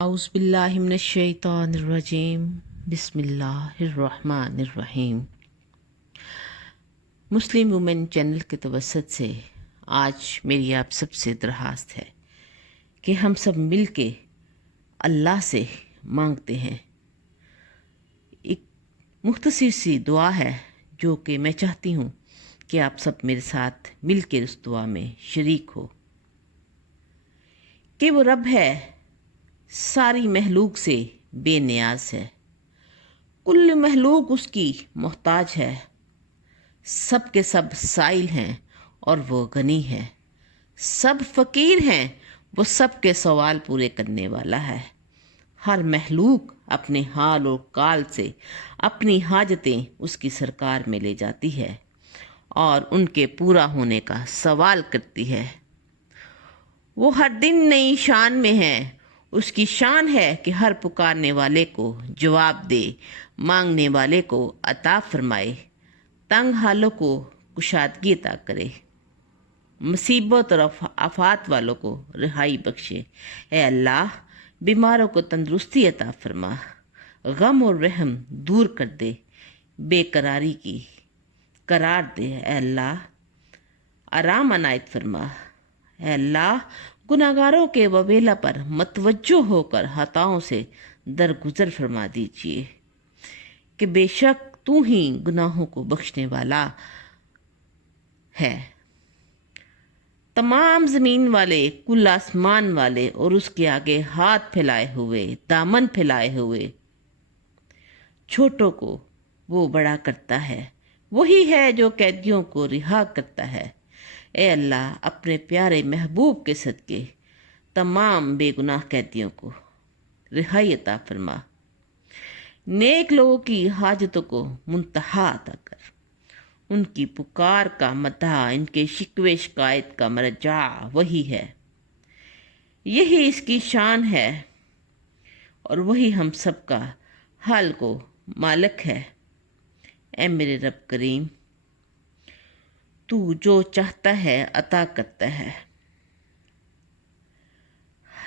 اعوذ باللہ من الشیطان الرجیم، بسم اللہ الرحمن الرحیم۔ مسلم وومن چینل کے توسط سے آج میری آپ سب سے درخواست ہے کہ ہم سب مل کے اللہ سے مانگتے ہیں۔ ایک مختصر سی دعا ہے جو کہ میں چاہتی ہوں کہ آپ سب میرے ساتھ مل کے اس دعا میں شریک ہو۔ کہ وہ رب ہے ساری مخلوق سے بے نیاز ہے، کل مخلوق اس کی محتاج ہے، سب کے سب سائل ہیں اور وہ غنی ہے، سب فقیر ہیں وہ سب کے سوال پورے کرنے والا ہے۔ ہر مخلوق اپنے حال اور کال سے اپنی حاجتیں اس کی سرکار میں لے جاتی ہے اور ان کے پورا ہونے کا سوال کرتی ہے۔ وہ ہر دن نئی شان میں ہے، اس کی شان ہے کہ ہر پکارنے والے کو جواب دے، مانگنے والے کو عطا فرمائے، تنگ حالوں کو کشادگی عطا کرے، مصیبت اور آفات والوں کو رہائی بخشے۔ اے اللہ، بیماروں کو تندرستی عطا فرما، غم اور رحم دور کر دے، بے قراری کی قرار دے۔ اے اللہ، آرام عنایت فرما۔ اے اللہ، گناہگاروں کے وبیلہ پر متوجہ ہو کر خطاؤں سے درگزر فرما دیجیے کہ بے شک تو ہی گناہوں کو بخشنے والا ہے۔ تمام زمین والے، کل آسمان والے اور اس کے آگے ہاتھ پھیلائے ہوئے، دامن پھیلائے ہوئے چھوٹوں کو وہ بڑا کرتا ہے، وہی ہے جو قیدیوں کو رہا کرتا ہے۔ اے اللہ، اپنے پیارے محبوب کے صدقے تمام بے گناہ قیدیوں کو رہائی عطا فرما، نیک لوگوں کی حاجتوں کو منتہا عطا کر، ان کی پکار کا مدعا، ان کے شکوے شکایت کا مرجع وہی ہے، یہی اس کی شان ہے اور وہی ہم سب کا حال کو مالک ہے۔ اے میرے رب کریم، تو جو چاہتا ہے عطا کرتا ہے،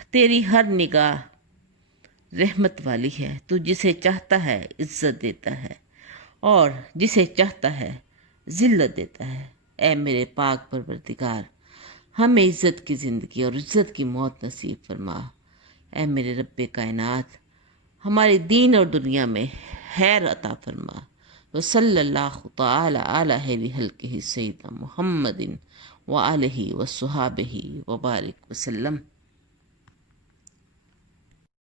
تیری ہر نگاہ رحمت والی ہے، تو جسے چاہتا ہے عزت دیتا ہے اور جسے چاہتا ہے ذلت دیتا ہے۔ اے میرے پاک پروردگار، ہمیں عزت کی زندگی اور عزت کی موت نصیب فرما۔ اے میرے رب کائنات، ہمارے دین اور دنیا میں خیر عطا فرما۔ وصلی اللہ تعالی علی خیر خلقہ سیدنا محمد وآلہ وصحبہ وبارک وسلم۔